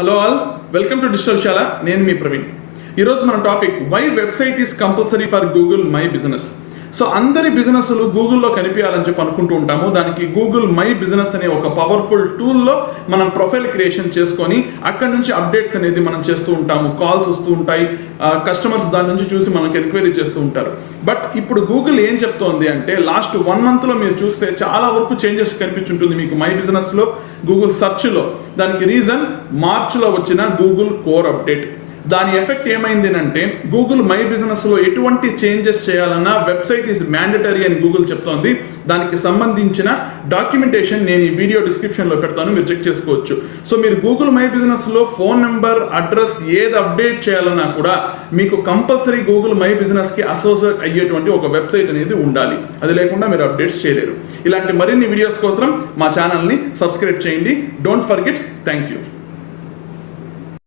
Hello all, welcome to digital Shala. నేను మీ ప్రవీణ్. ఈరోజు మన topic why website is compulsory for Google My Business. So అందరి బిజినెస్లు గూగుల్లో కనిపించాలని చెప్పి అనుకుంటూ ఉంటాము. దానికి గూగుల్ మై బిజినెస్ అనే ఒక పవర్ఫుల్ టూల్లో మనం ప్రొఫైల్ క్రియేషన్ చేసుకొని అక్కడ నుంచి అప్డేట్స్ అనేది మనం చేస్తూ ఉంటాము. కాల్స్ వస్తూ ఉంటాయి, కస్టమర్స్ దాని నుంచి చూసి మనకు ఎంక్వైరీ చేస్తూ ఉంటారు. బట్ ఇప్పుడు గూగుల్ ఏం చెప్తోంది అంటే లాస్ట్ 1 monthలో మీరు చూస్తే చాలా వరకు చేంజెస్ కనిపించుంటుంది మీకు మై బిజినెస్లో, గూగుల్ సెర్చ్లో. దానికి రీజన్ మార్చ్లో వచ్చిన గూగుల్ కోర్ అప్డేట్. దాని ఎఫెక్ట్ ఏమైంది అంటే గూగుల్ మై బిజినెస్లో ఎటువంటి చేంజెస్ చేయాలన్నా వెబ్సైట్ ఈజ్ మ్యాండటరీ అని గూగుల్ చెప్తోంది. దానికి సంబంధించిన డాక్యుమెంటేషన్ నేను ఈ వీడియో డిస్క్రిప్షన్లో పెడతాను, మీరు చెక్ చేసుకోవచ్చు. సో మీరు గూగుల్ మై బిజినెస్లో ఫోన్ నెంబర్, అడ్రస్ ఏది అప్డేట్ చేయాలన్నా కూడా మీకు కంపల్సరీ గూగుల్ మై బిజినెస్కి అసోసియేట్ అయ్యేటువంటి ఒక వెబ్సైట్ అనేది ఉండాలి. అది లేకుండా మీరు అప్డేట్స్ చేయలేరు. ఇలాంటి మరిన్ని వీడియోస్ కోసం మా ఛానల్ని సబ్స్క్రైబ్ చేయండి. Don't forget. Thank you.